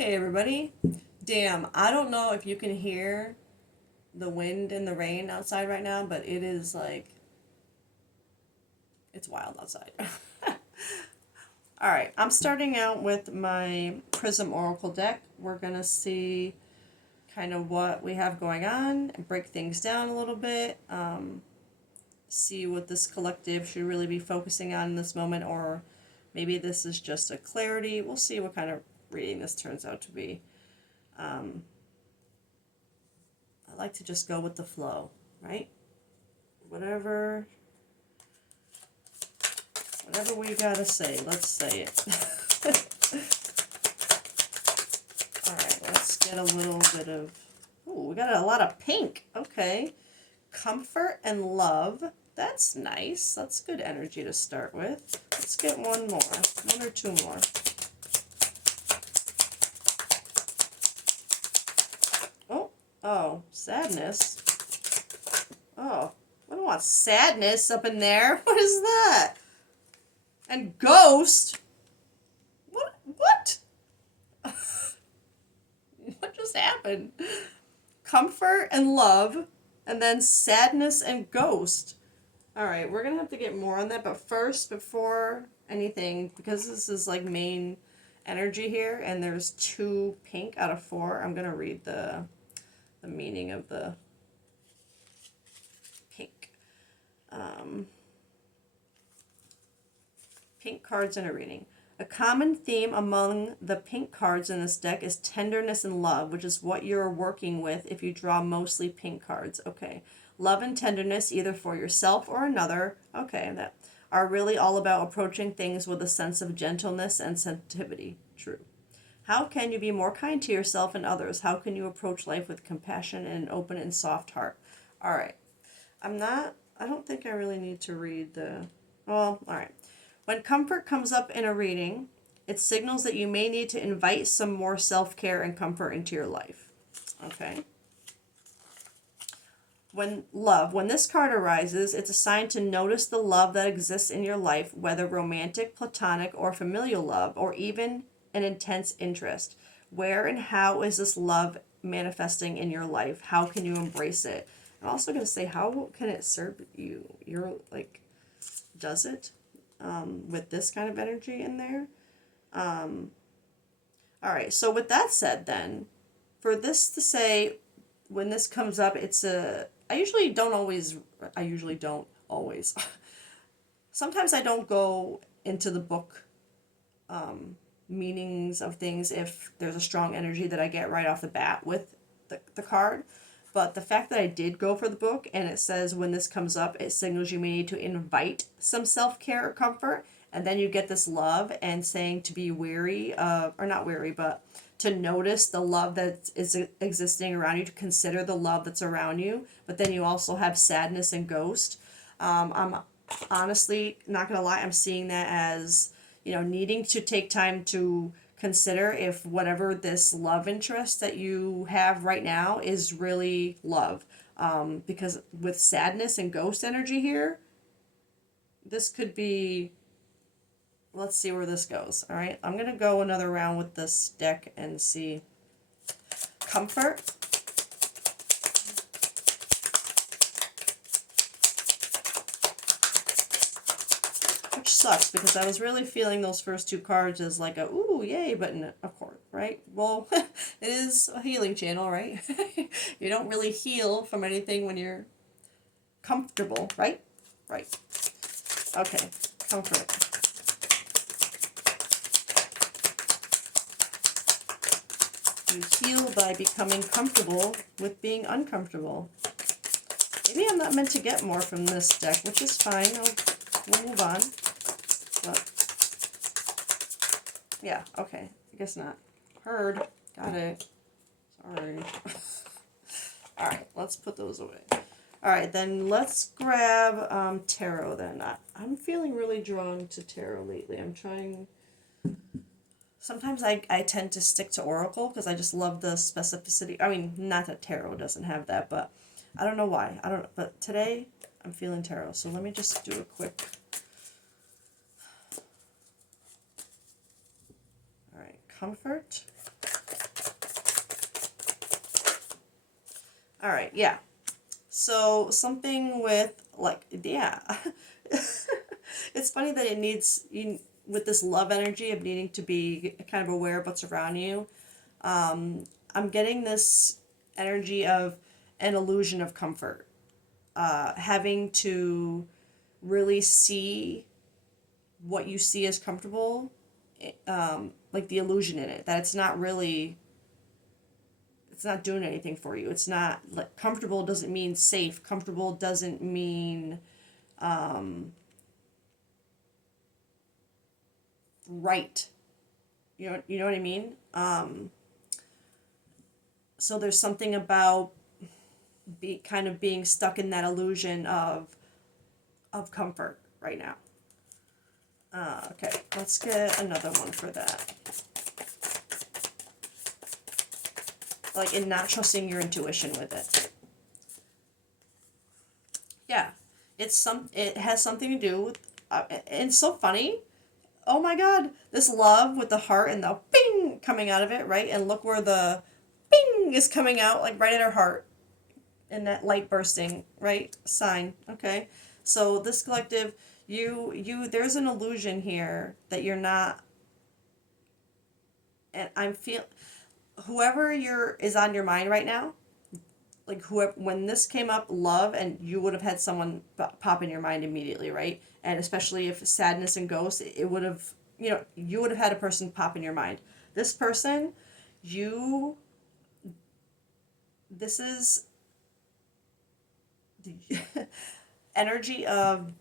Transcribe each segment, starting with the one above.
Hey everybody. Damn, I don't know if you can hear the wind and the rain outside right now, but it is like, it's wild outside. Alright, I'm starting out with my Prism Oracle deck. We're gonna see kind of what we have going on and break things down a little bit. See what this collective should really be focusing on in this moment, or maybe this is just a clarity. We'll see what kind of reading this turns out to be. I like to just go with the flow, right? Whatever we gotta say, let's say it. Alright, let's get a little bit of, ooh, we got a lot of pink. Okay. Comfort and love. That's nice. That's good energy to start with. Let's get one more. One or two more. Oh, sadness. Oh, I don't want sadness up in there. What is that? And ghost? What? What? What just happened? Comfort and love, and then sadness and ghost. Alright, we're going to have to get more on that, but first, before anything, because this is like main energy here, and there's 2 pink out of 4, I'm going to read the meaning of the pink. Pink cards in a reading. A common theme among the pink cards in this deck is tenderness and love, which is what you're working with if you draw mostly pink cards. Okay. Love and tenderness, either for yourself or another, okay, that are really all about approaching things with a sense of gentleness and sensitivity. True. How can you be more kind to yourself and others? How can you approach life with compassion and an open and soft heart? All right. I don't think I really need to read well, all right. When comfort comes up in a reading, it signals that you may need to invite some more self-care and comfort into your life. Okay. When this card arises, it's a sign to notice the love that exists in your life, whether romantic, platonic, or familial love, or even an intense interest. Where and how is this love manifesting in your life? How can you embrace it? I'm also going to say, how can it serve you? You're like, does it? With this kind of energy in there. All right, so with that said then, for this to say, when this comes up, I usually don't always. Sometimes I don't go into the book meanings of things if there's a strong energy that I get right off the bat with the card. But the fact that I did go for the book, and it says when this comes up, it signals you may need to invite some self-care or comfort, and then you get this love and saying to be wary of, or not wary, but to notice the love that is existing around you, to consider the love that's around you. But then you also have sadness and ghost. I'm honestly not gonna lie, I'm seeing that as, needing to take time to consider if whatever this love interest that you have right now is really love. Because with sadness and ghost energy here, this could be, let's see where this goes. All right, I'm going to go another round with this deck and see. Comfort. Which sucks because I was really feeling those first 2 cards as like a, ooh, yay, but no, of course, right? Well, it is a healing channel, right? You don't really heal from anything when you're comfortable, right? Right. Okay, comfort. You heal by becoming comfortable with being uncomfortable. Maybe I'm not meant to get more from this deck, which is fine. We'll move on. But, yeah, okay. I guess not. Heard. Got it. Sorry. Alright, let's put those away. Alright, then let's grab tarot then. I'm feeling really drawn to tarot lately. I'm trying... Sometimes I tend to stick to Oracle because I just love the specificity. I mean, not that tarot doesn't have that, but I don't know why. But today I'm feeling tarot. So let me just do a quick. All right, comfort. All right, yeah. So something with like, yeah. It's funny that it needs you with this love energy of needing to be kind of aware of what's around you. I'm getting this energy of an illusion of comfort. Having to really see what you see as comfortable, like the illusion in it, that it's not doing anything for you. It's not like comfortable doesn't mean safe. Comfortable doesn't mean right. You know what I mean? So there's something about kind of being stuck in that illusion of comfort right now. Okay, let's get another one for that. Like in not trusting your intuition with it. Yeah, it has something to do with. And it's so funny. Oh my God, this love with the heart and the bing coming out of it, right? And look where the bing is coming out, like right at her heart, and that light bursting, right? Sign. Okay, so this collective, there's an illusion here that you're not. And I'm feel whoever you're is on your mind right now, like whoever when this came up, love, and you would have had someone pop in your mind immediately, right? And especially if sadness and ghosts, it would have, you would have had a person pop in your mind. This person, you this is the energy of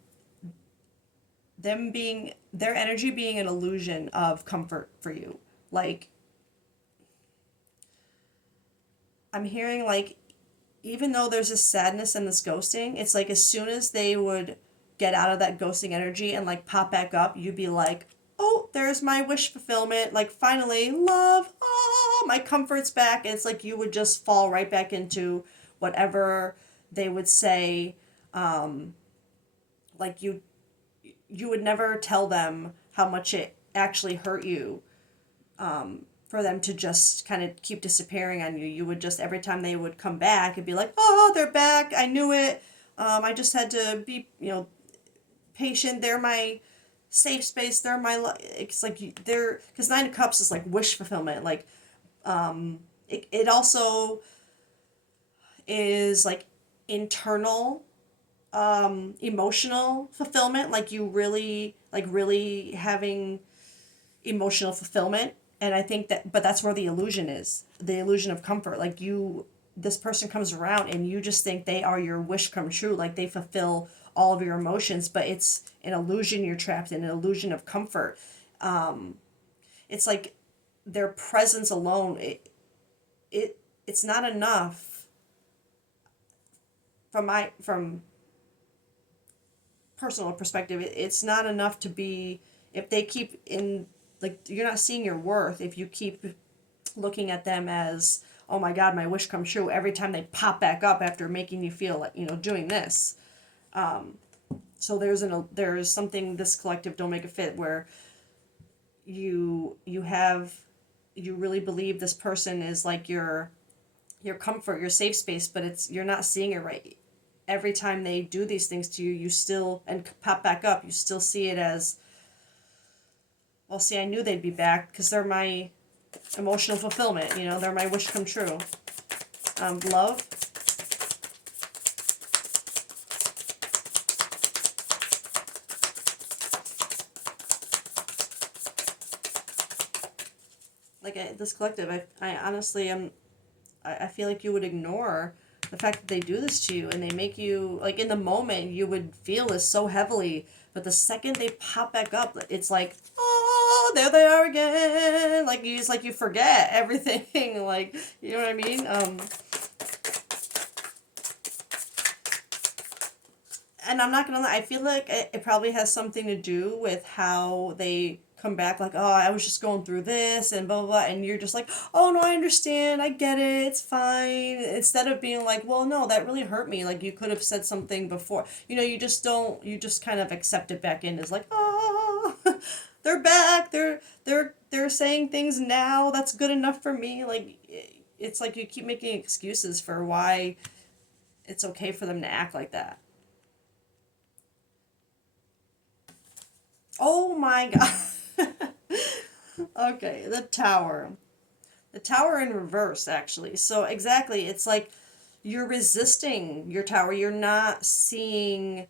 their energy being an illusion of comfort for you. Like I'm hearing like even though there's this sadness and this ghosting, it's like as soon as they would get out of that ghosting energy and like pop back up, you'd be like, oh, there's my wish fulfillment. Like finally, love, oh, my comfort's back. And it's like you would just fall right back into whatever they would say. Like you would never tell them how much it actually hurt you, for them to just kind of keep disappearing on you. You would just, every time they would come back, it'd be like, oh, they're back. I knew it. I just had to be, patient. They're my safe space. They're my, it's like, they're, because Nine of Cups is like wish fulfillment. Like, it also is like internal, emotional fulfillment. Like you really having emotional fulfillment. And I think that, but that's where the illusion is, the illusion of comfort. Like this person comes around and you just think they are your wish come true, like they fulfill all of your emotions, but it's an illusion. You're trapped in an illusion of comfort. It's like their presence alone, it's not enough from personal perspective. It's not enough to be, if they keep in, like you're not seeing your worth if you keep looking at them as, oh my God, my wish come true every time they pop back up after making you feel like, doing this. So there's something, this collective don't make a fit, where you really believe this person is like your comfort, your safe space, but you're not seeing it right. Every time they do these things to you, you still, and pop back up, you still see it as, well, see, I knew they'd be back because they're my emotional fulfillment, they're my wish come true. Love. Like this collective, I honestly am, I feel like you would ignore the fact that they do this to you, and they make you, like in the moment you would feel this so heavily, but the second they pop back up, it's like, oh, there they are again. Like you forget everything. Like, you know what I mean? And I'm not gonna lie, I feel like it probably has something to do with how they come back, like, oh, I was just going through this and blah blah blah, and you're just like, oh no, I understand, I get it, it's fine. Instead of being like, well, no, that really hurt me. Like you could have said something before. You just kind of accept it back in as like, oh, they're back. They're saying things now. That's good enough for me. Like it's like you keep making excuses for why it's okay for them to act like that. Oh my god. Okay, the Tower. The Tower in reverse, actually. So exactly, it's like you're resisting your Tower. You're not seeing.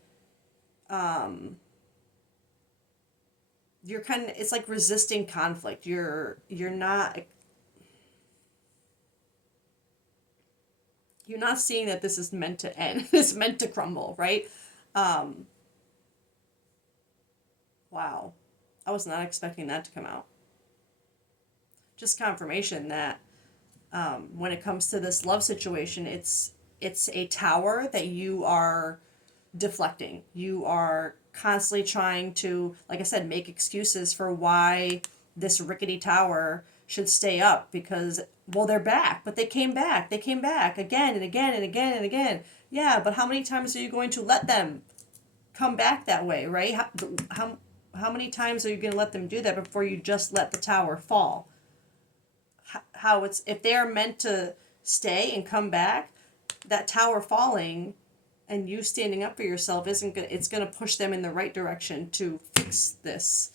You're kind of. It's like resisting conflict. You're not. You're not seeing that this is meant to end. It's meant to crumble, right? Um, wow, I was not expecting that to come out. Just confirmation that when it comes to this love situation, it's a tower that you are deflecting. You are constantly trying to, like I said, make excuses for why this rickety tower should stay up because, well, they're back, but they came back. They came back again and again and again and again. Yeah, but how many times are you going to let them come back that way, right? How many times are you going to let them do that before you just let the tower fall? How it's, if they're meant to stay and come back, that tower falling and you standing up for yourself isn't gonna, it's gonna push them in the right direction to fix this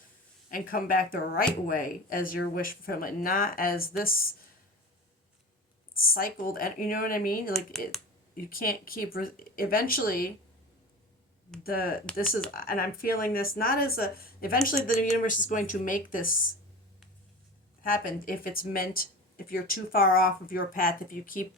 and come back the right way as your wish fulfillment, not as this cycled, you know what I mean? Like it, you can't keep eventually this is, and I'm feeling this not as a, eventually the universe is going to make this happen if it's meant, if you're too far off of your path, if you keep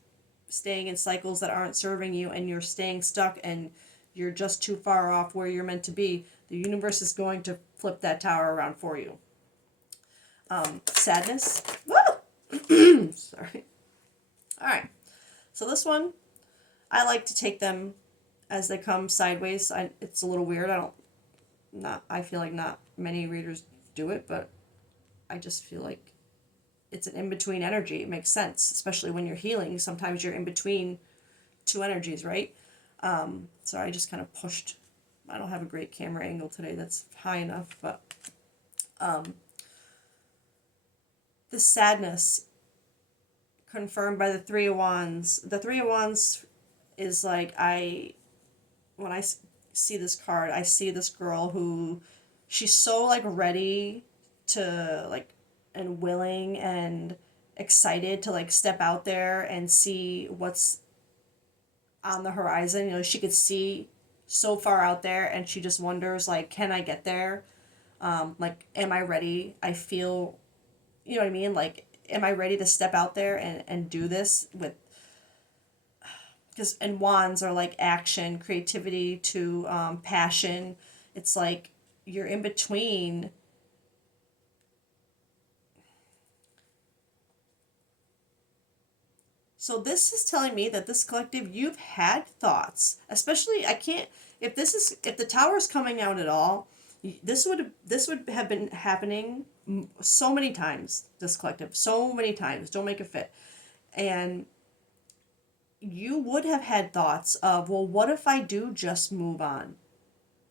staying in cycles that aren't serving you and you're staying stuck and you're just too far off where you're meant to be, the universe is going to flip that tower around for you. Sadness. Woo! Sorry. All right. So this one, I like to take them as they come sideways. It's a little weird. I feel like not many readers do it, but I just feel like it's an in-between energy. It makes sense, especially when you're healing. Sometimes you're in between two energies, right? So I just kind of pushed. I don't have a great camera angle today that's high enough, but the sadness confirmed by the Three of Wands. The Three of Wands is like, when I see this card, I see this girl who, she's so like ready to like, and willing and excited to like step out there and see what's on the horizon. You know, she could see so far out there and she just wonders like, can I get there? Like, am I ready? I feel, you know what I mean? Like, am I ready to step out there and do this with, because, and wands are like action, creativity to passion. It's like you're in between. So this is telling me that this collective, you've had thoughts, especially, I can't, if this is, if the tower's coming out at all, this would have been happening so many times, this collective, so many times, don't make it fit. And you would have had thoughts of, well, what if I do just move on?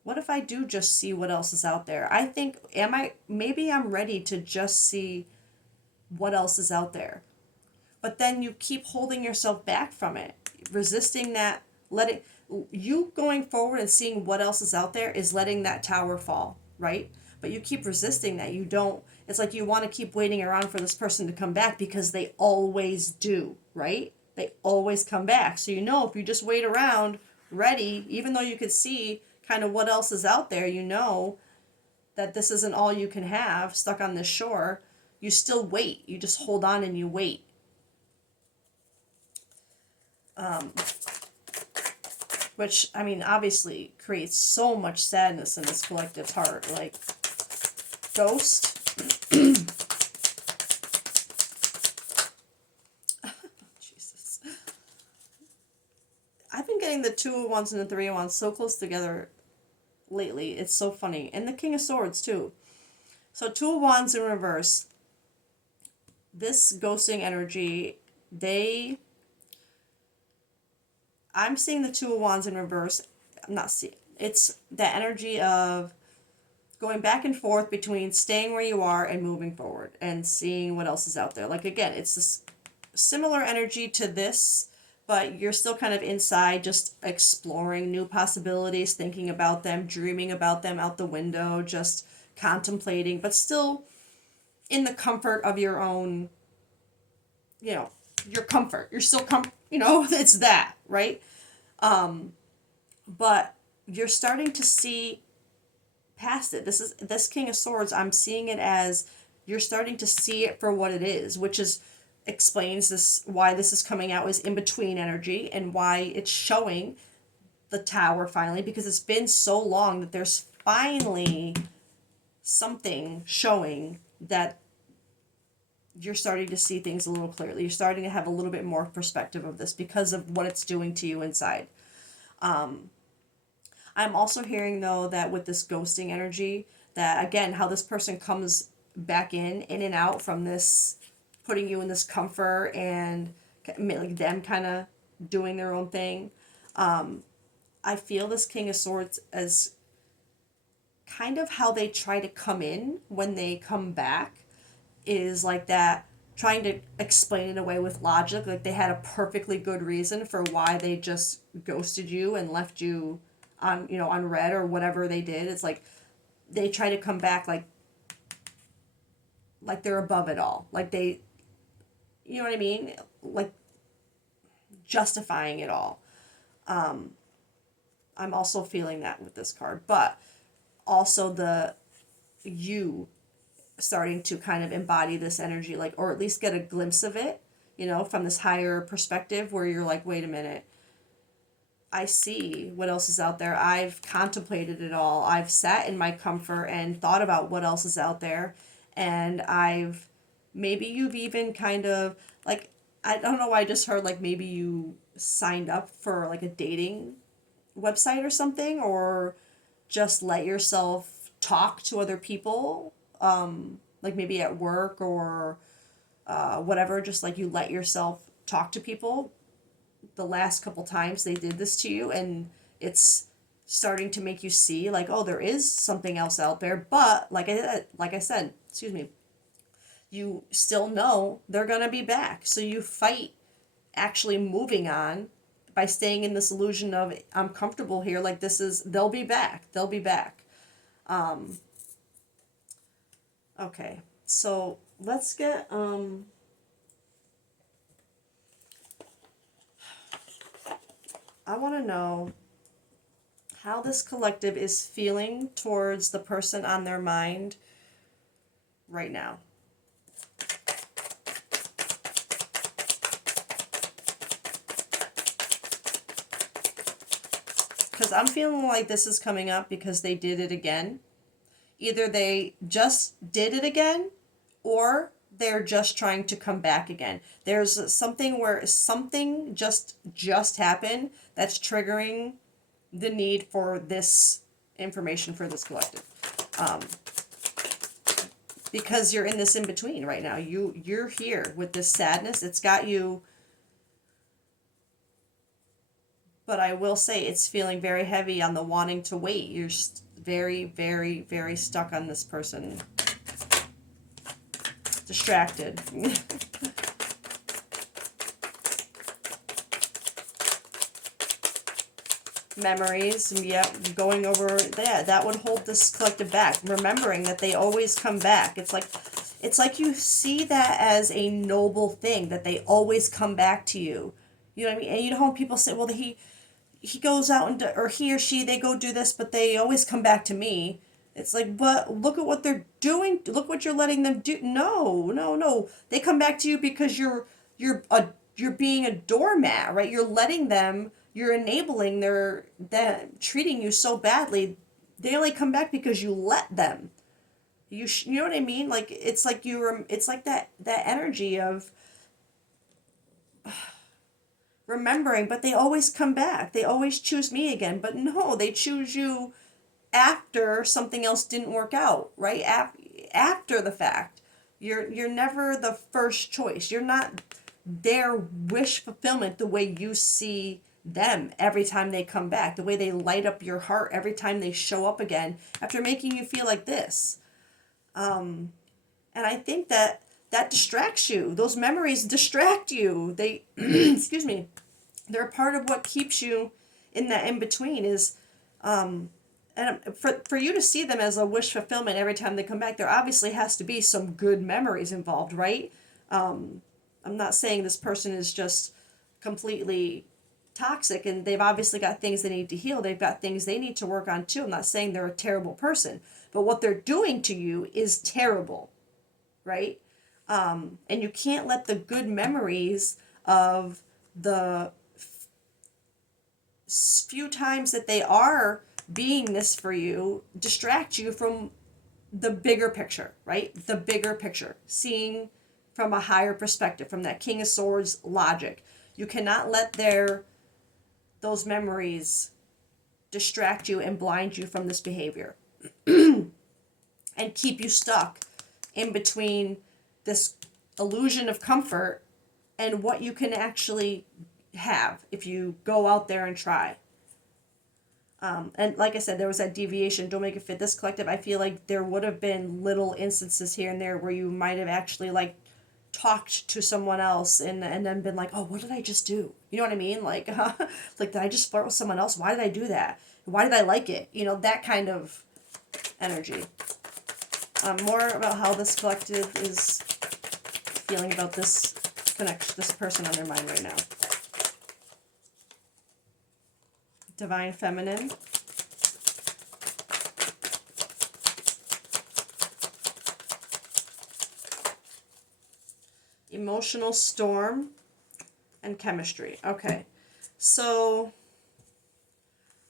What if I do just see what else is out there? I think, maybe I'm ready to just see what else is out there. But then you keep holding yourself back from it, resisting that, letting, you going forward and seeing what else is out there is letting that tower fall, right? But you keep resisting that. You don't, it's like you want to keep waiting around for this person to come back because they always do, right? They always come back. So you know, if you just wait around ready, even though you could see kind of what else is out there, you know that this isn't all you can have stuck on this shore, you still wait. You just hold on and you wait. Which, I mean, obviously creates so much sadness in this collective's heart. Like, Ghost. Jesus. I've been getting the Two of Wands and the Three of Wands so close together lately. It's so funny. And the King of Swords, too. So, Two of Wands in reverse. This ghosting energy, I'm seeing the Two of Wands in reverse. I'm not seeing. It's the energy of going back and forth between staying where you are and moving forward and seeing what else is out there. Like, again, it's this similar energy to this, but you're still kind of inside, just exploring new possibilities, thinking about them, dreaming about them out the window, just contemplating, but still in the comfort of your own, you know, your comfort. You're still it's that, right? But you're starting to see past it. This King of Swords, I'm seeing it as you're starting to see it for what it is, which is explains this why this is coming out as in between energy and why it's showing the Tower finally, because it's been so long that there's finally something showing that you're starting to see things a little clearly. You're starting to have a little bit more perspective of this because of what it's doing to you inside. I'm also hearing though that with this ghosting energy, that again, how this person comes back in and out from this, putting you in this comfort and like them kind of doing their own thing. I feel this King of Swords as kind of how they try to come in when they come back is like that, trying to explain it away with logic, like they had a perfectly good reason for why they just ghosted you and left you on, on red or whatever they did. It's like they try to come back like they're above it all, like they, you know what I mean, like justifying it all. I'm also feeling that with this card, but also the you starting to kind of embody this energy, like, or at least get a glimpse of it, from this higher perspective where you're like, wait a minute, I see what else is out there. I've contemplated it all. I've sat in my comfort and thought about what else is out there. And maybe you've even kind of, like, I don't know why I just heard, like, maybe you signed up for, like, a dating website or something, or just let yourself talk to other people, like maybe at work or whatever, just like you let yourself talk to people the last couple times they did this to you, and it's starting to make you see like, oh, there is something else out there, but like I said, excuse me, you still know they're gonna be back, so you fight actually moving on by staying in this illusion of I'm comfortable here, like they'll be back, they'll be back. Okay, so let's get I want to know how this collective is feeling towards the person on their mind right now. Because I'm feeling like this is coming up because they did it again. Either they just did it again, or they're just trying to come back again. There's something where something just happened that's triggering the need for this information for this collective. Because you're in this in between right now. You're here with this sadness. It's got you. But I will say it's feeling very heavy on the wanting to wait. You're very, very, very stuck on this person. Distracted. Memories, yeah, going over that would hold this collective back. Remembering that they always come back. It's like you see that as a noble thing, that they always come back to you. You know what I mean? And you know when people say, well, he goes out and or he or she, they go do this, but they always come back to me. It's like, but look at what they're doing. Look what you're letting them do. No, no, no. They come back to you because you're being a doormat, right? You're letting them. You're enabling them treating you so badly. They only come back because you let them. You know what I mean? Like it's like it's like that energy of remembering, but they always come back. They always choose me again. But no, they choose you after something else didn't work out, right? After the fact. You're never the first choice. You're not their wish fulfillment the way you see them every time they come back, the way they light up your heart every time they show up again after making you feel like this. And I think that distracts you. Those memories distract you. They, excuse me, They're a part of what keeps you in that in between is, and for you to see them as a wish fulfillment every time they come back, there obviously has to be some good memories involved, right? I'm not saying this person is just completely toxic, and they've obviously got things they need to heal. They've got things they need to work on too. I'm not saying they're a terrible person, but what they're doing to you is terrible, right? And you can't let the good memories of the few times that they are being this for you distract you from the bigger picture, right? The bigger picture, seeing from a higher perspective, from that King of Swords logic. You cannot let those memories distract you and blind you from this behavior and keep you stuck in between this illusion of comfort and what you can actually have if you go out there and try. And like I said, there was that deviation. Don't make it fit this collective. I feel like there would have been little instances here and there where you might have actually like talked to someone else and then been like, oh, what did I just do? You know what I mean? Like, like, did I just flirt with someone else? Why did I do that? Why did I like it? You know, that kind of energy. More about how this collective is feeling about this connection, this person on their mind right now. Divine Feminine. Emotional Storm and Chemistry. Okay, so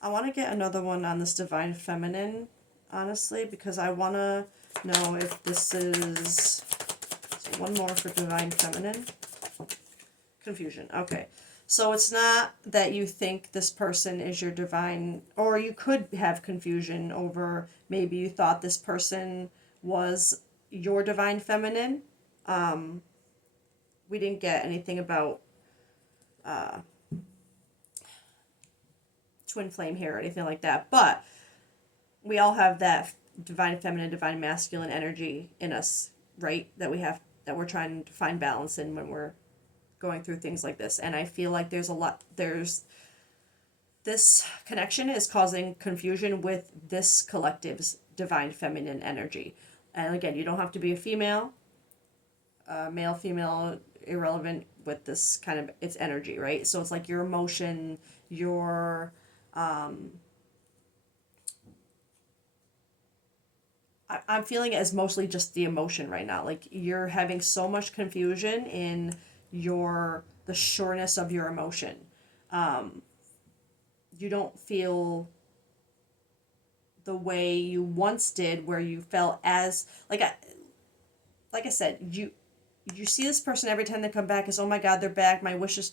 I want to get another one on this Divine Feminine, honestly, because I want to know if this is... So one more for Divine Feminine. Confusion. Okay. So it's not that you think this person is your divine, or you could have confusion over maybe you thought this person was your divine feminine. We didn't get anything about twin flame here or anything like that, but we all have that divine feminine, divine masculine energy in us, right? That we have, that we're trying to find balance in when we're going through things like this. And I feel like there's this connection is causing confusion with this collective's divine feminine energy. And again, you don't have to be a female, male, female, irrelevant with this kind of, it's energy, right? So it's like your emotion, your I'm feeling it as mostly just the emotion right now. Like you're having so much confusion in the sureness of your emotion. You don't feel the way you once did, where you felt as like I said, you see this person every time they come back as, oh my god, they're back, my wishes,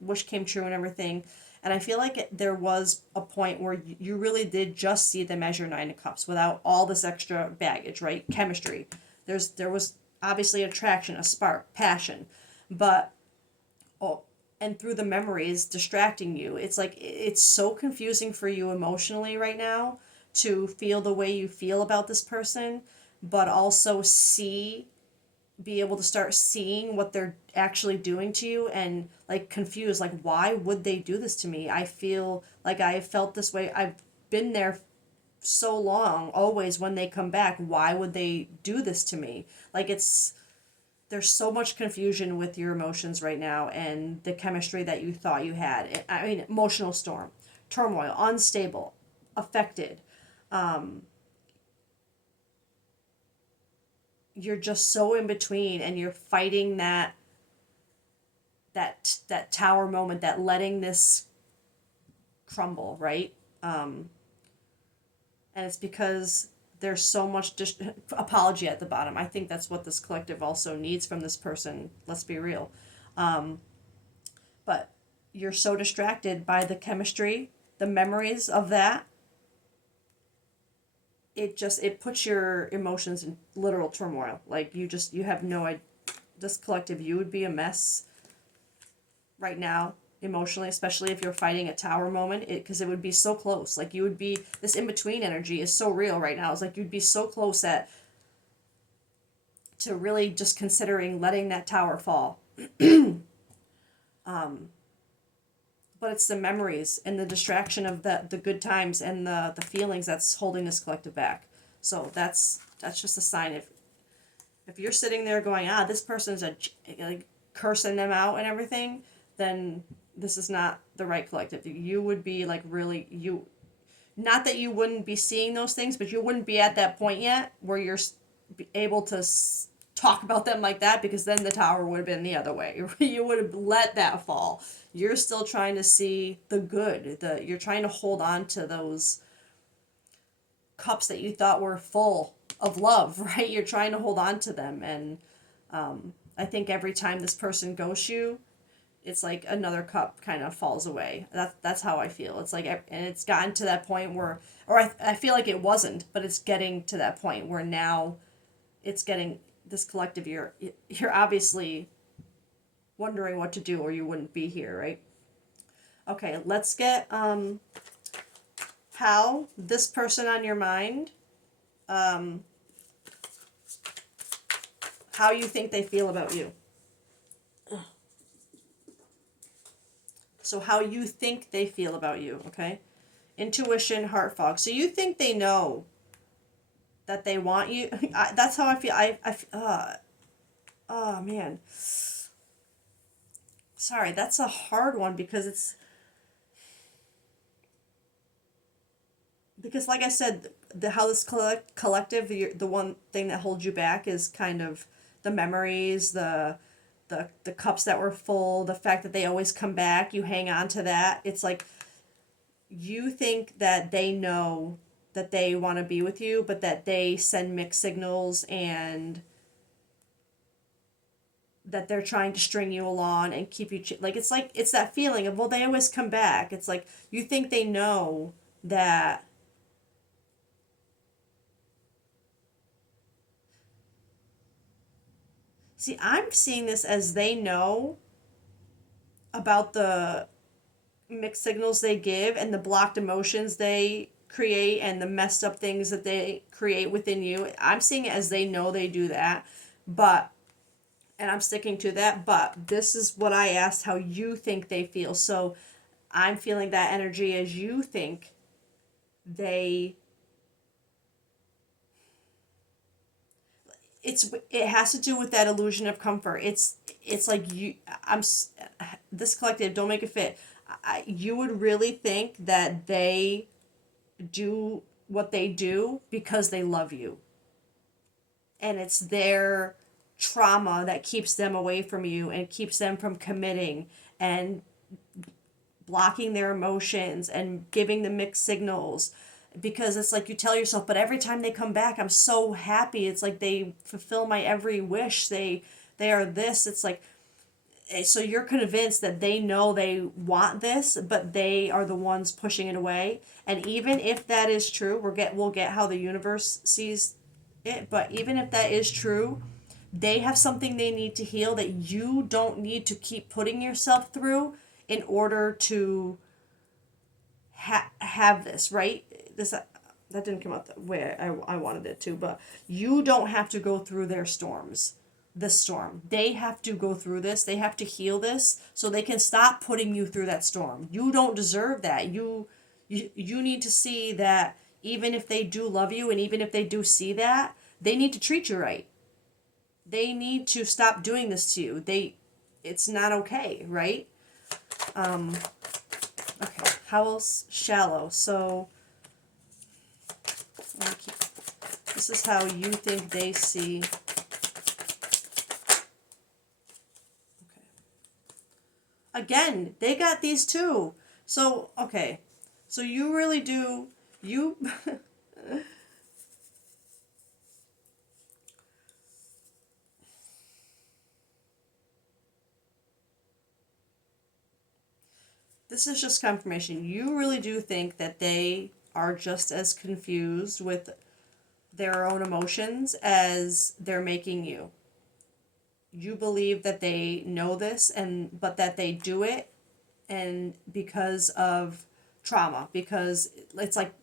wish came true and everything. And I feel like there was a point where you really did just see them as your Nine of Cups without all this extra baggage, right? Chemistry. There was obviously attraction, a spark, passion, but and through the memories distracting you, it's like it's so confusing for you emotionally right now to feel the way you feel about this person, but also be able to start seeing what they're actually doing to you, and like confused, like, why would they do this to me? I feel like I have felt this way. I've been there so long, always when they come back, why would they do this to me? Like there's so much confusion with your emotions right now and the chemistry that you thought you had. I mean, emotional storm, turmoil, unstable, affected. You're just so in between, and you're fighting that tower moment, that letting this crumble, right? And it's because there's so much apology at the bottom. I think that's what this collective also needs from this person. Let's be real. But you're so distracted by the chemistry, the memories of that. It puts your emotions in literal turmoil. Like you have no idea. This collective, you would be a mess right now emotionally, especially if you're fighting a tower moment, because it would be so close. Like you would be, this in-between energy is so real right now. It's like you'd be so close to really just considering letting that tower fall. but it's the memories and the distraction of the good times and the feelings that's holding this collective back. So that's just a sign. If you're sitting there going, this person's like cursing them out and everything, then this is not the right collective. You would be like really, not that you wouldn't be seeing those things, but you wouldn't be at that point yet where you're able to talk about them like that, because then the tower would have been the other way. You would have let that fall. You're still trying to see the good. You're trying to hold on to those cups that you thought were full of love, right? You're trying to hold on to them. And I think every time this person ghosts you, it's like another cup kind of falls away. That's how I feel. It's like, and it's gotten to that point where, or I feel like it wasn't, but it's getting to that point where now it's getting this collective. You're obviously wondering what to do, or you wouldn't be here, right? Okay, let's get how this person on your mind, how you think they feel about you. So how you think they feel about you, okay? Intuition, heart fog. So you think they know that they want you. That's how I feel. Oh man. Sorry, that's a hard one because like I said, how this collective, the one thing that holds you back is kind of the memories, the cups that were full, the fact that they always come back, you hang on to that. It's like you think that they know that they want to be with you, but that they send mixed signals and that they're trying to string you along and keep you like it's that feeling of, well, they always come back. It's like you think they know that see, I'm seeing this as they know about the mixed signals they give and the blocked emotions they create and the messed up things that they create within you. I'm seeing it as they know they do that, but, and I'm sticking to that, but this is what I asked, how you think they feel. So I'm feeling that energy as you think they, it has to do with that illusion of comfort. It's like this collective, don't make it fit. You would really think that they do what they do because they love you, and it's their trauma that keeps them away from you and keeps them from committing and blocking their emotions and giving them mixed signals, because it's like you tell yourself, but every time they come back I'm so happy. It's like they fulfill my every wish. They are this. It's like, so you're convinced that they know they want this, but they are the ones pushing it away. And even if that is true, we'll get how the universe sees it, but even if that is true, they have something they need to heal that you don't need to keep putting yourself through in order to have this, right? That didn't come out the way I wanted it to, but you don't have to go through their storms. This storm, they have to go through this. They have to heal this so they can stop putting you through that storm. You don't deserve that. You need to see that even if they do love you, and even if they do see that, they need to treat you right. They need to stop doing this to you. It's not okay, right? Okay, how else? Shallow. So this is how you think they see. Okay. Again, they got these too. So, okay. So you really do, you, this is just confirmation. You really do think that they are just as confused with their own emotions as they're making you. You believe that they know this, and but that they do it and because of trauma, because it's like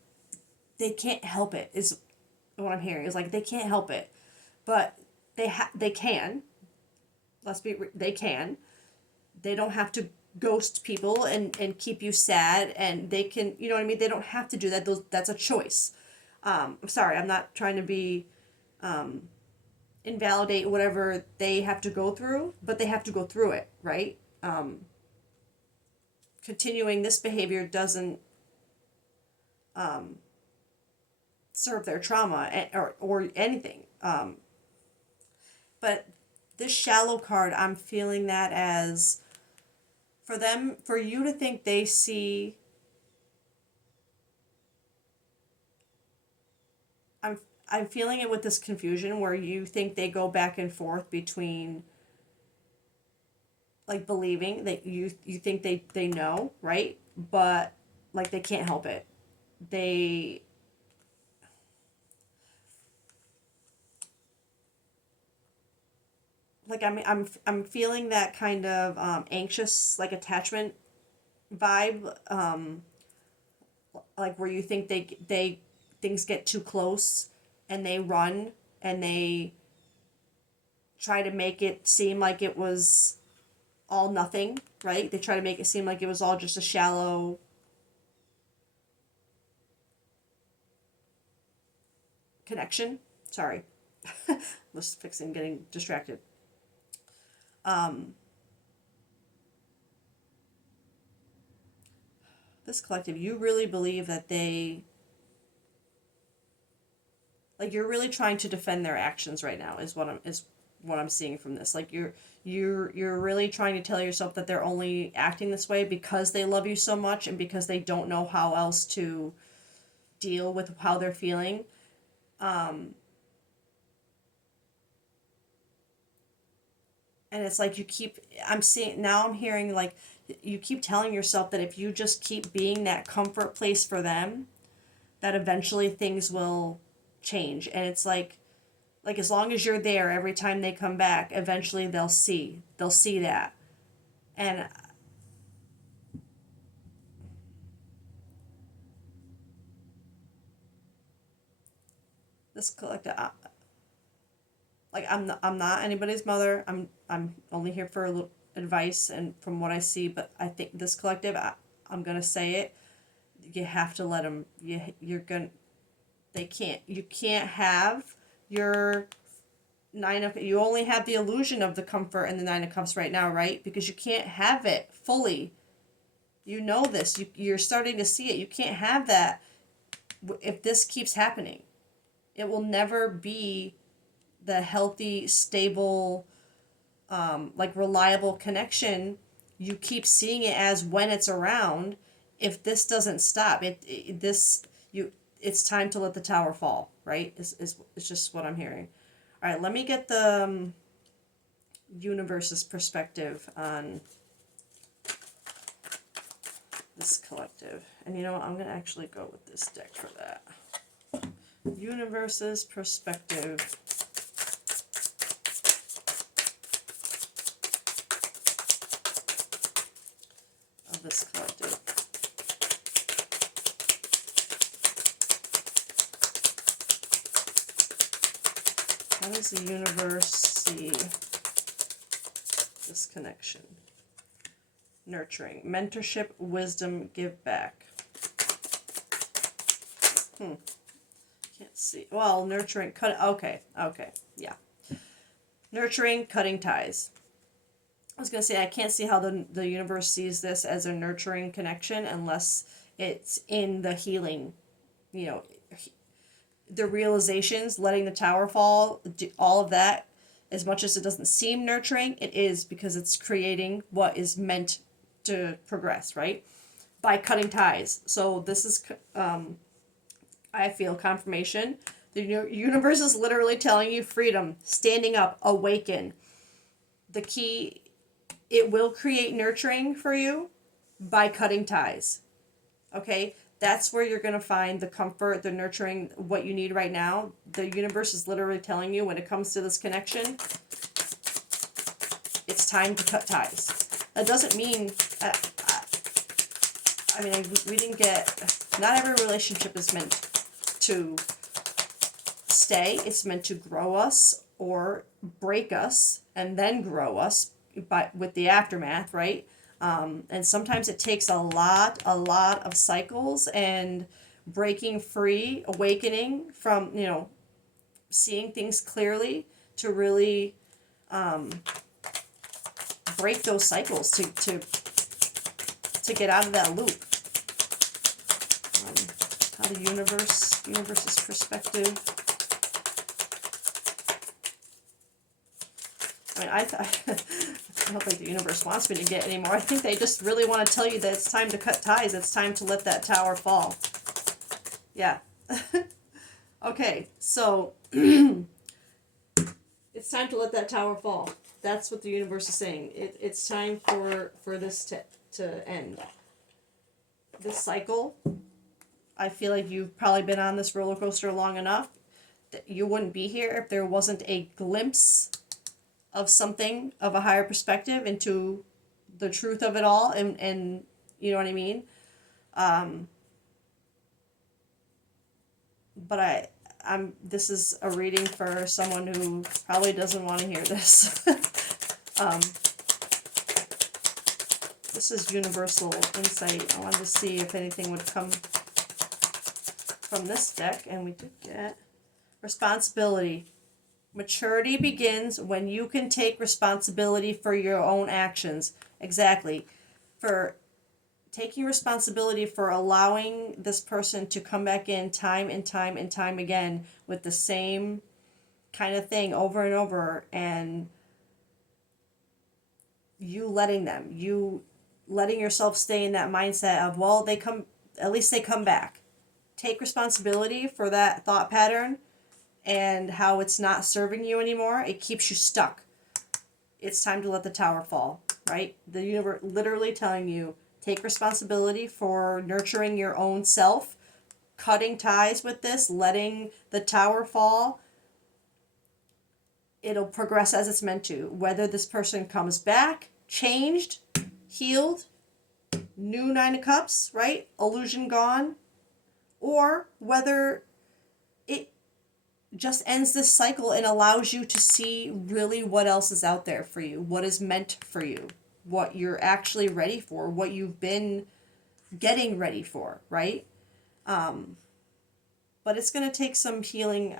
they can't help it is what I'm hearing. Is like they can't help it, but they can. They can. They don't have to ghost people and keep you sad, and they can, you know what I mean? They don't have to do that. That's a choice. I'm sorry, I'm not trying to be invalidate whatever they have to go through, but they have to go through it, right? Continuing this behavior doesn't serve their trauma or anything. But this shallow card, I'm feeling that as for you to think they see. I'm feeling it with this confusion where you think they go back and forth between like believing that you think they know, right? But like they can't help it. They like I'm feeling that kind of anxious like attachment vibe, like where you think they things get too close and they run and they try to make it seem like it was all nothing, right? They try to make it seem like it was all just a shallow connection. Sorry. Was fixing getting distracted. This collective, you really believe that they like you're really trying to defend their actions right now is what I'm seeing from this. Like you're really trying to tell yourself that they're only acting this way because they love you so much and because they don't know how else to deal with how they're feeling. And it's like I'm hearing like you keep telling yourself that if you just keep being that comfort place for them, that eventually things will change. And it's like as long as you're there every time they come back, eventually they'll see that. And this collective, like I'm not anybody's mother. I'm only here for a little advice and from what I see, but I think this collective, I'm gonna say it. You have to let them. You're gonna. They can't. You can't have your nine of. You only have the illusion of the comfort and the nine of cups right now, right? Because you can't have it fully. You know this. You're starting to see it. You can't have that if this keeps happening. It will never be the healthy, stable, like reliable connection. You keep seeing it as when it's around. If this doesn't stop, it's time to let the tower fall. Right? Is just what I'm hearing. All right, let me get the universe's perspective on this collective. And you know what? I'm gonna actually go with this deck for that. Universe's perspective of this collective. How does the universe see this connection? Nurturing, mentorship, wisdom, give back. Can't see. Well, nurturing, okay, yeah. Nurturing, cutting ties. I was going to say, I can't see how the universe sees this as a nurturing connection unless it's in the healing, you know, the realizations, letting the tower fall, all of that. As much as it doesn't seem nurturing, it is because it's creating what is meant to progress, right? By cutting ties. So this is, I feel confirmation. The universe is literally telling you freedom, standing up, awaken. The key, it will create nurturing for you by cutting ties. Okay? That's where you're going to find the comfort, the nurturing, what you need right now. The universe is literally telling you when it comes to this connection, it's time to cut ties. That doesn't mean, I mean, we didn't get, not every relationship is meant to stay. It's meant to grow us or break us and then grow us with the aftermath, right? And sometimes it takes a lot of cycles and breaking free, awakening from, seeing things clearly to really break those cycles to get out of that loop. How the universe's perspective. I mean, I don't think the universe wants me to get anymore. I think they just really want to tell you that it's time to cut ties. It's time to let that tower fall. Yeah. Okay, so it's time to let that tower fall. That's what the universe is saying. It's time for this to end. This cycle, I feel like you've probably been on this roller coaster long enough that you wouldn't be here if there wasn't a glimpse of something of a higher perspective into the truth of it all, and you know what I mean? But this is a reading for someone who probably doesn't want to hear this. This is universal insight. I wanted to see if anything would come from this deck, and we did get responsibility. Maturity begins when you can take responsibility for your own actions. Exactly. For taking responsibility for allowing this person to come back in time and time and time again with the same kind of thing over and over, and you letting yourself stay in that mindset of, well, at least they come back. Take responsibility for that thought pattern and how it's not serving you anymore. It keeps you stuck. It's time to let the tower fall, right? The universe literally telling you, take responsibility for nurturing your own self, cutting ties with this, letting the tower fall. It'll progress as it's meant to. Whether this person comes back, changed, healed, new Nine of Cups, right? Illusion gone. Or whether it just ends this cycle and allows you to see really what else is out there for you, what is meant for you, what you're actually ready for, what you've been getting ready for, right? But it's going to take some healing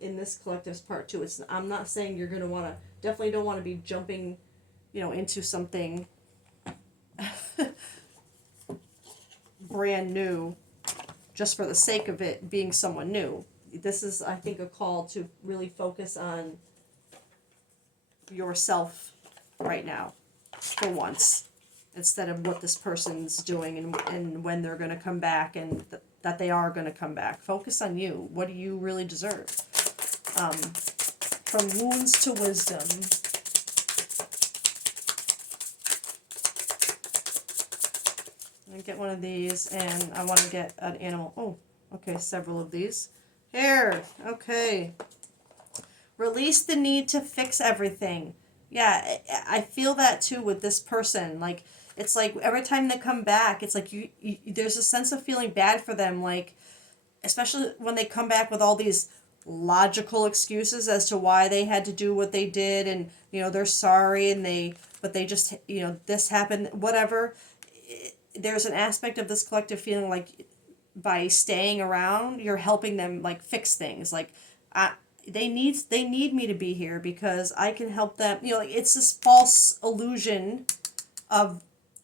in this collective's part too. I'm not saying you're going to definitely don't want to be jumping, into something brand new just for the sake of it being someone new. This is, I think, a call to really focus on yourself right now, for once, instead of what this person's doing and when they're going to come back, and that they are going to come back. Focus on you. What do you really deserve? From wounds to wisdom. I'm going to get one of these, and I want to get an animal. Oh, okay, several of these. Here, okay. Release the need to fix everything. Yeah, I feel that too with this person. Like, it's like every time they come back, it's like you there's a sense of feeling bad for them. Like, especially when they come back with all these logical excuses as to why they had to do what they did, and they're sorry, but they just this happened, whatever. There's an aspect of this collective feeling like by staying around, you're helping them like fix things. Like, they need me to be here because I can help them. Like, it's this false illusion of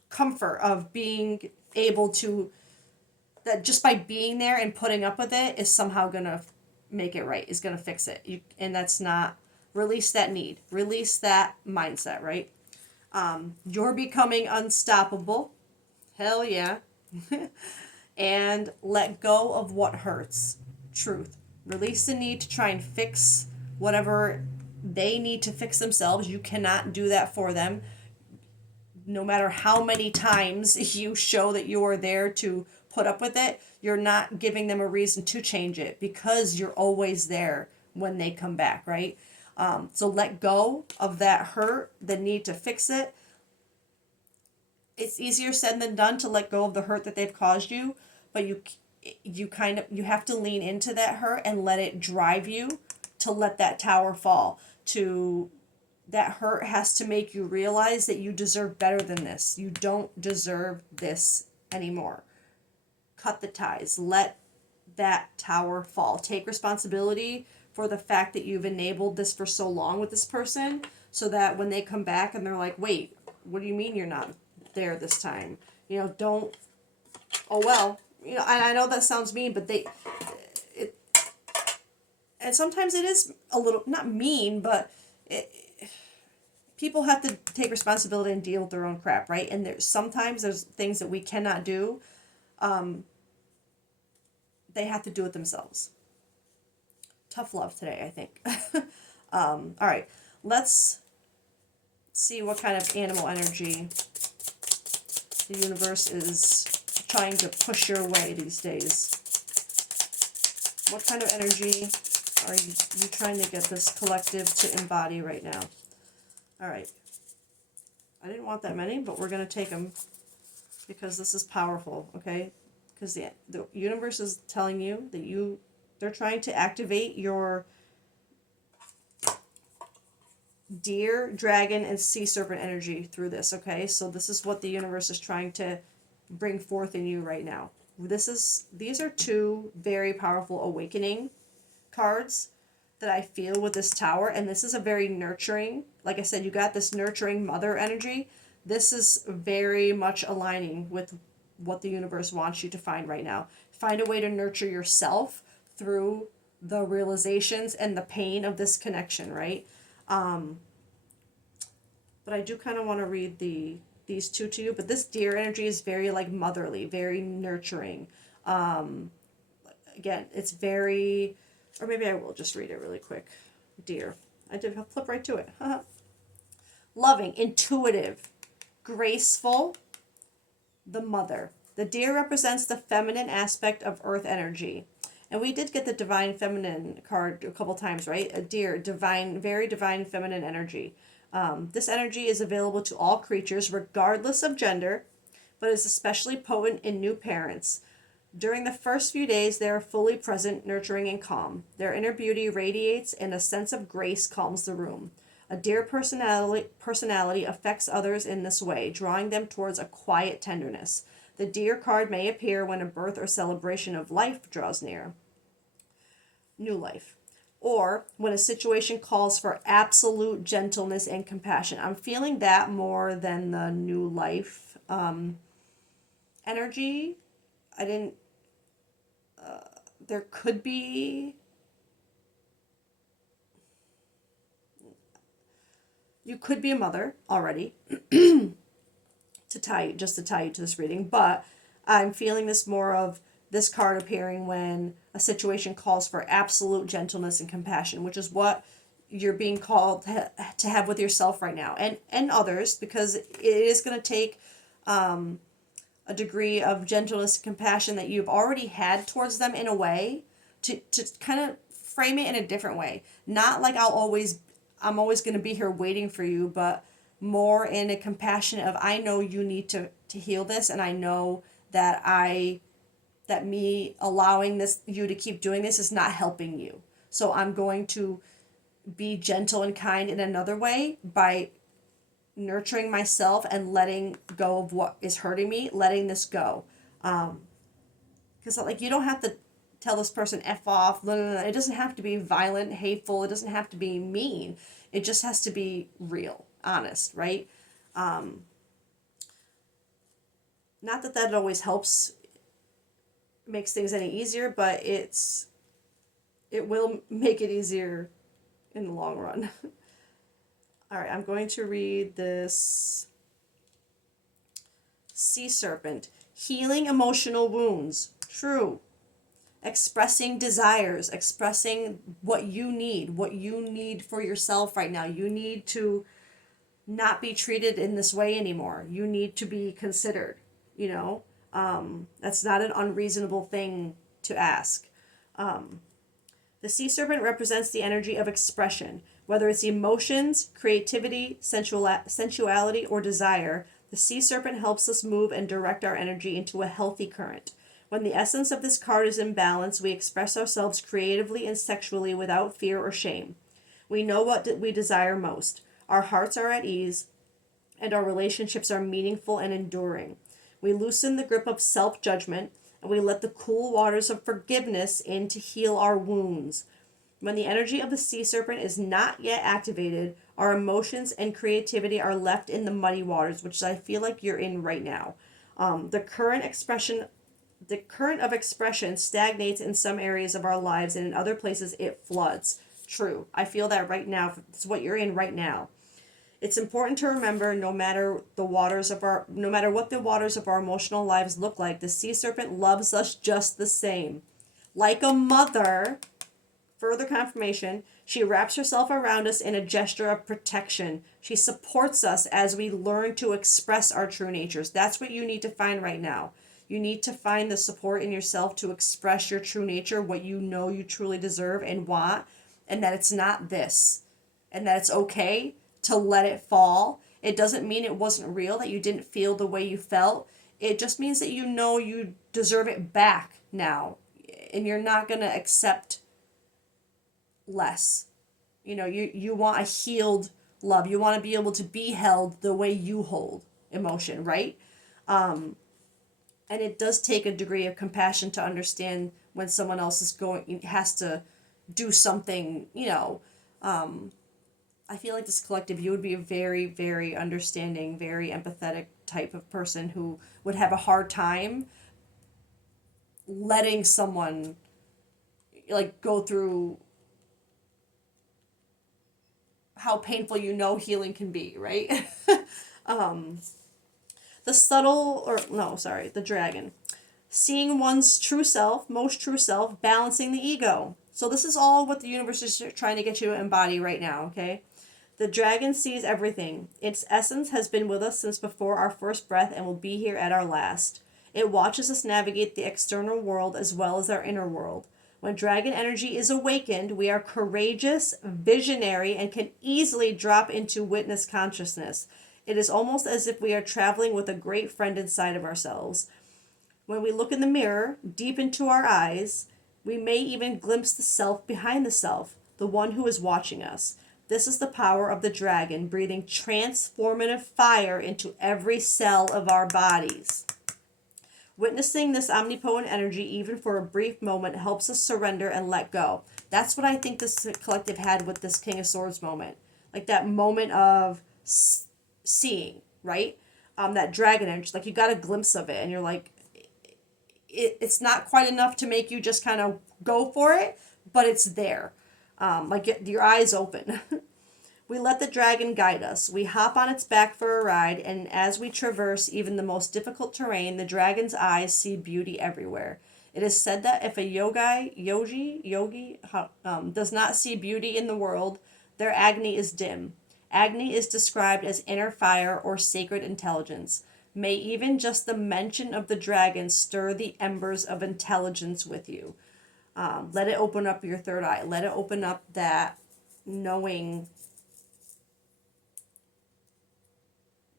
comfort, of being able to, that just by being there and putting up with it is somehow gonna make it right, is gonna fix it. And that's not. Release that need, release that mindset, right? You're becoming unstoppable. Hell yeah. And let go of what hurts. Truth. Release the need to try and fix whatever they need to fix themselves. You cannot do that for them. No matter how many times you show that you are there to put up with it, you're not giving them a reason to change it, because you're always there when they come back, right? So let go of that hurt, the need to fix it. It's easier said than done to let go of the hurt that they've caused you, but you have to lean into that hurt and let it drive you to let that tower fall, to that hurt has to make you realize that you deserve better than this. You don't deserve this anymore. Cut the ties. Let that tower fall. Take responsibility for the fact that you've enabled this for so long with this person, so that when they come back and they're like, wait, what do you mean you're not there this time? Don't, oh well, I know that sounds mean, but and sometimes it is a little, not mean, but people have to take responsibility and deal with their own crap, right? And sometimes there's things that we cannot do. They have to do it themselves. Tough love today, I think. All right, let's see what kind of animal energy the universe is trying to push your way these days. What kind of energy are you trying to get this collective to embody right now? All right. I didn't want that many, but we're going to take them because this is powerful, okay? Because the universe is telling you that they're trying to activate your deer, dragon, and sea serpent energy through this, okay? So this is what the universe is trying to bring forth in you right now. These are two very powerful awakening cards that I feel with this tower, and this is a very nurturing, like I said, you got this nurturing mother energy. This is very much aligning with what the universe wants you to find right now. Find a way to nurture yourself through the realizations and the pain of this connection, right? But I do kind of want to read these two to you, but this deer energy is very like motherly, very nurturing. Again, it's very, or maybe I will just read it really quick. Deer. I did flip right to it. Loving, intuitive, graceful, the mother. The deer represents the feminine aspect of earth energy. And we did get the divine feminine card a couple times, right? A deer, divine, very divine feminine energy. This energy is available to all creatures regardless of gender, but is especially potent in new parents. During the first few days, they are fully present, nurturing, and calm. Their inner beauty radiates, and a sense of grace calms the room. A deer personality affects others in this way, drawing them towards a quiet tenderness. The deer card may appear when a birth or celebration of life draws near. New life. Or when a situation calls for absolute gentleness and compassion. I'm feeling that more than the new life energy. I didn't, there could be, you could be a mother already to tie you to this reading, but I'm feeling this more of this card appearing when a situation calls for absolute gentleness and compassion, which is what you're being called to have with yourself right now and others, because it is going to take a degree of gentleness and compassion that you've already had towards them in a way to kind of frame it in a different way. Not like I'm always going to be here waiting for you, but more in a compassion of, I know you need to heal this, and I know that me allowing you to keep doing this is not helping you. So I'm going to be gentle and kind in another way by nurturing myself and letting go of what is hurting me, letting this go. Because like, you don't have to tell this person F off. No. It doesn't have to be violent, hateful. It doesn't have to be mean. It just has to be real, honest, right? Not that always helps, makes things any easier, but it will make it easier in the long run. All right, I'm going to read this sea serpent. Healing emotional wounds. True. Expressing desires, expressing what you need for yourself right now. You need to not be treated in this way anymore. You need to be considered, That's not an unreasonable thing to ask. The sea serpent represents the energy of expression. Whether it's emotions, creativity, sensuality, or desire, the sea serpent helps us move and direct our energy into a healthy current. When the essence of this card is in balance, we express ourselves creatively and sexually without fear or shame. We know what we desire most. Our hearts are at ease, and our relationships are meaningful and enduring. We loosen the grip of self judgment, and we let the cool waters of forgiveness in to heal our wounds. When the energy of the sea serpent is not yet activated, our emotions and creativity are left in the muddy waters, which I feel like you're in right now. The current expression the current of expression stagnates in some areas of our lives, and in other places it floods. True. I feel that right now. It's what you're in right now. It's important to remember, no matter what the waters of our emotional lives look like, the sea serpent loves us just the same. Like a mother, further confirmation, she wraps herself around us in a gesture of protection. She supports us as we learn to express our true natures. That's what you need to find right now. You need to find the support in yourself to express your true nature, what you know you truly deserve and want, and that it's not this, and that it's okay to let it fall. It doesn't mean it wasn't real, that you didn't feel the way you felt. It just means that you know you deserve it back now, and you're not going to accept less. You want a healed love. You want to be able to be held the way you hold emotion, right? And it does take a degree of compassion to understand when someone else has to do something. I feel like this collective, you would be a very, very understanding, very empathetic type of person who would have a hard time letting someone like go through how painful healing can be, right? The dragon. Seeing one's true self, most true self, balancing the ego. So this is all what the universe is trying to get you to embody right now, okay? The dragon sees everything. Its essence has been with us since before our first breath and will be here at our last. It watches us navigate the external world as well as our inner world. When dragon energy is awakened, we are courageous, visionary, and can easily drop into witness consciousness. It is almost as if we are traveling with a great friend inside of ourselves. When we look in the mirror, deep into our eyes, we may even glimpse the self behind the self, the one who is watching us. This is the power of the dragon, breathing transformative fire into every cell of our bodies. Witnessing this omnipotent energy, even for a brief moment, helps us surrender and let go. That's what I think this collective had with this King of Swords moment. Like that moment of seeing, right? That dragon energy, like you got a glimpse of it and you're like, it's not quite enough to make you just kind of go for it, but it's there. Your eyes open. We let the dragon guide us. We hop on its back for a ride, and as we traverse even the most difficult terrain, the dragon's eyes see beauty everywhere. It is said that if a yogi does not see beauty in the world, their agni is dim. Agni is described as inner fire or sacred intelligence. May even just the mention of the dragon stir the embers of intelligence with you. Let it open up your third eye. Let it open up that knowing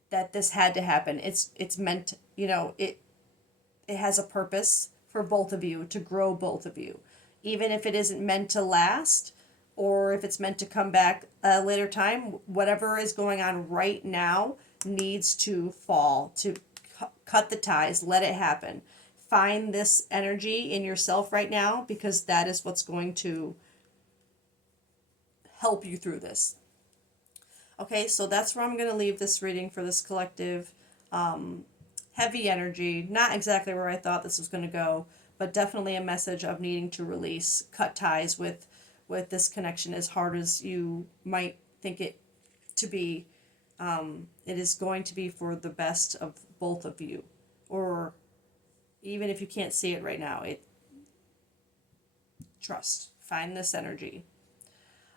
that this had to happen. It's meant, it has a purpose for both of you, to grow both of you. Even if it isn't meant to last, or if it's meant to come back a later time, whatever is going on right now needs to fall, to cut the ties, let it happen. Find this energy in yourself right now, because that is what's going to help you through this. Okay, so that's where I'm going to leave this reading for this collective. Heavy energy, not exactly where I thought this was going to go, but definitely a message of needing to release, cut ties with this connection, as hard as you might think it to be. It is going to be for the best of both of you, or even if you can't see it right now, trust, find this energy.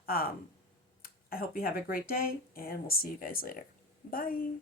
I hope you have a great day, and we'll see you guys later. Bye.